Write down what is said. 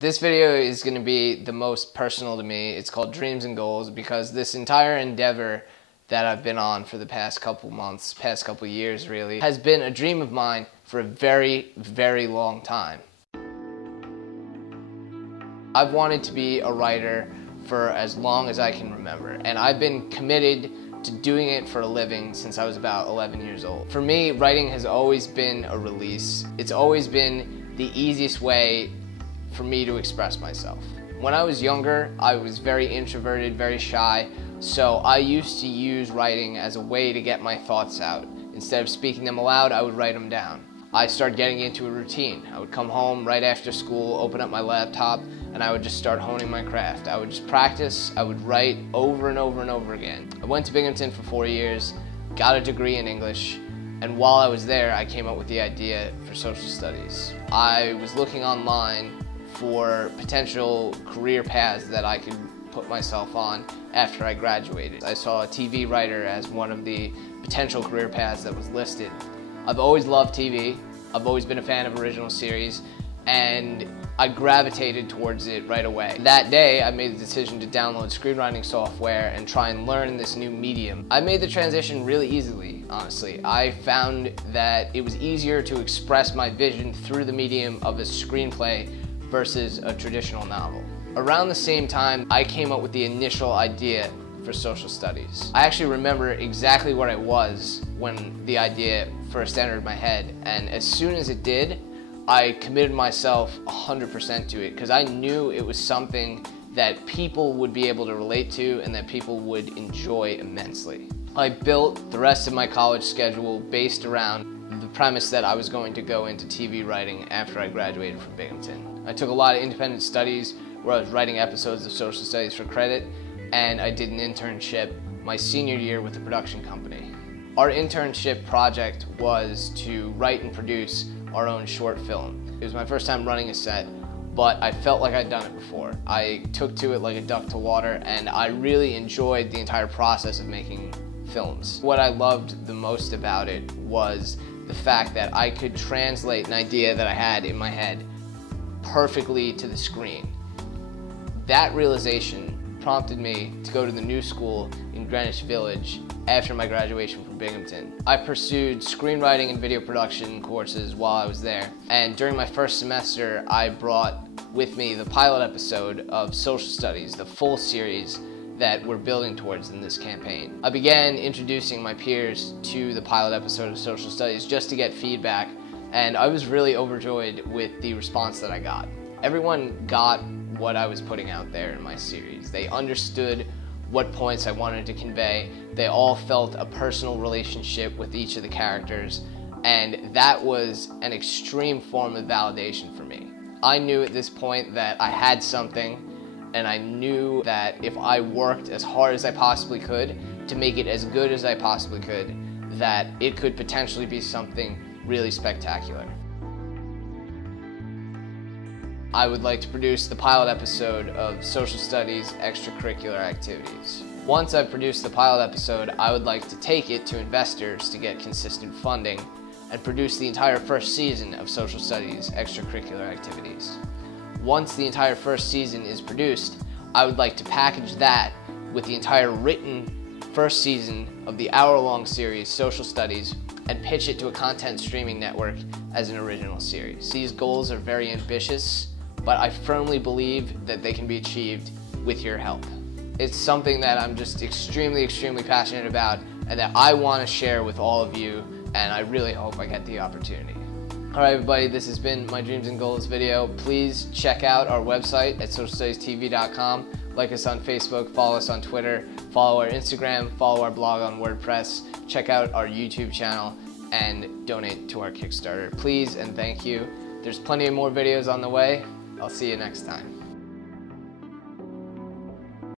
This video is going to be the most personal to me. It's called Dreams and Goals because this entire endeavor that I've been on for the past couple months, past couple years really, has been a dream of mine for a very, very long time. I've wanted to be a writer for as long as I can remember, and I've been committed to doing it for a living since I was about 11 years old. For me, writing has always been a release. It's always been the easiest way for me to express myself. When I was younger, I was very introverted, very shy, so I used to use writing as a way to get my thoughts out. Instead of speaking them aloud, I would write them down. I started getting into a routine. I would come home right after school, open up my laptop, and I would just start honing my craft. I would just practice, I would write over and over and over again. I went to Binghamton for 4 years, got a degree in English, and while I was there, I came up with the idea for social studies. I was looking online for potential career paths that I could put myself on after I graduated. I saw a TV writer as one of the potential career paths that was listed. I've always loved TV. I've always been a fan of original series, and I gravitated towards it right away. That day, I made the decision to download screenwriting software and try and learn this new medium. I made the transition really easily, honestly. I found that it was easier to express my vision through the medium of a screenplay versus a traditional novel. Around the same time, I came up with the initial idea for social studies. I actually remember exactly where I was when the idea first entered my head, and as soon as it did, I committed myself 100% to it because I knew it was something that people would be able to relate to and that people would enjoy immensely. I built the rest of my college schedule based around the premise that I was going to go into TV writing after I graduated from Binghamton. I took a lot of independent studies where I was writing episodes of social studies for credit, and I did an internship my senior year with a production company. Our internship project was to write and produce our own short film. It was my first time running a set, but I felt like I'd done it before. I took to it like a duck to water, and I really enjoyed the entire process of making films. What I loved the most about it was the fact that I could translate an idea that I had in my head perfectly to the screen. That realization prompted me to go to the new school in Greenwich Village after my graduation from Binghamton. I pursued screenwriting and video production courses while I was there, and during my first semester I brought with me the pilot episode of Social Studies, the full series that we're building towards in this campaign. I began introducing my peers to the pilot episode of Social Studies just to get feedback, and I was really overjoyed with the response that I got. Everyone got what I was putting out there in my series. They understood what points I wanted to convey. They all felt a personal relationship with each of the characters, and that was an extreme form of validation for me. I knew at this point that I had something, and I knew that if I worked as hard as I possibly could to make it as good as I possibly could, that it could potentially be something really spectacular. I would like to produce the pilot episode of Social Studies Extracurricular Activities. Once I've produced the pilot episode, I would like to take it to investors to get consistent funding and produce the entire first season of Social Studies Extracurricular Activities. Once the entire first season is produced, I would like to package that with the entire written first season of the hour-long series Social Studies and pitch it to a content streaming network as an original series. These goals are very ambitious, but I firmly believe that they can be achieved with your help. It's something that I'm just extremely passionate about and that I want to share with all of you, and I really hope I get the opportunity. Alright everybody, this has been my Dreams and Goals video. Please check out our website at socialstudiestavtv.com. Like us on Facebook, follow us on Twitter, follow our Instagram, follow our blog on WordPress, check out our YouTube channel, and donate to our Kickstarter. Please and thank you. There's plenty of more videos on the way. I'll see you next time.